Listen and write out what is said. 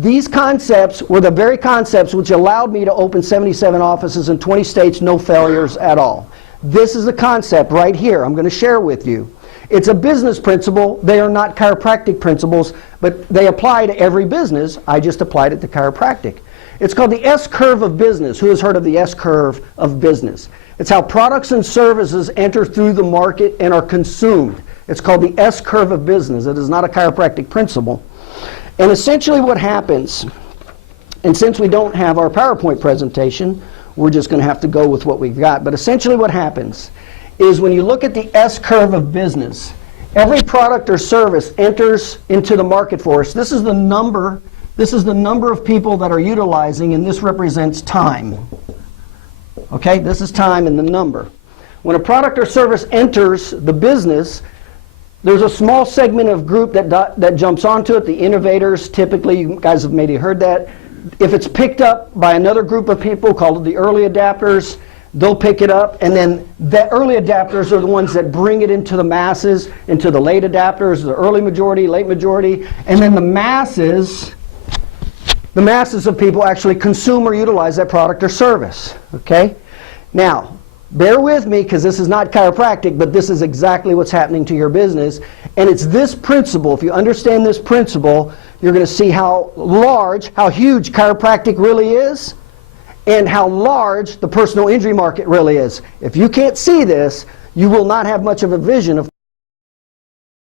These concepts were the very concepts which allowed me to open 77 offices in 20 states, no failures at all. This is the concept right here I'm going to share with you. It's a business principle. They are not chiropractic principles, but they apply to every business. I just applied it to chiropractic. It's called the S-curve of business. Who has heard of the S-curve of business? It's how products and services enter through the market and are consumed. It's called the S-curve of business. It is not a chiropractic principle. And essentially what happens, and since we don't have our PowerPoint presentation, we're just going to have to go with what we've got. But essentially what happens is when you look at the S-curve of business, every product or service enters into the market for us. This is the number of people that are utilizing, and this represents time. Okay, this is time and the number. When a product or service enters the business, there's a small segment of group that jumps onto it, the innovators. Typically, you guys have maybe heard that. If it's picked up by another group of people called the early adapters, they'll pick it up, and then the early adapters are the ones that bring it into the masses, into the late adapters, the early majority, late majority, and then the masses of people actually consume or utilize that product or service. Okay? Now, bear with me because this is not chiropractic, but this is exactly what's happening to your business. And it's this principle. If you understand this principle, you're going to see how huge chiropractic really is, and how large the personal injury market really is. If you can't see this, you will not have much of a vision of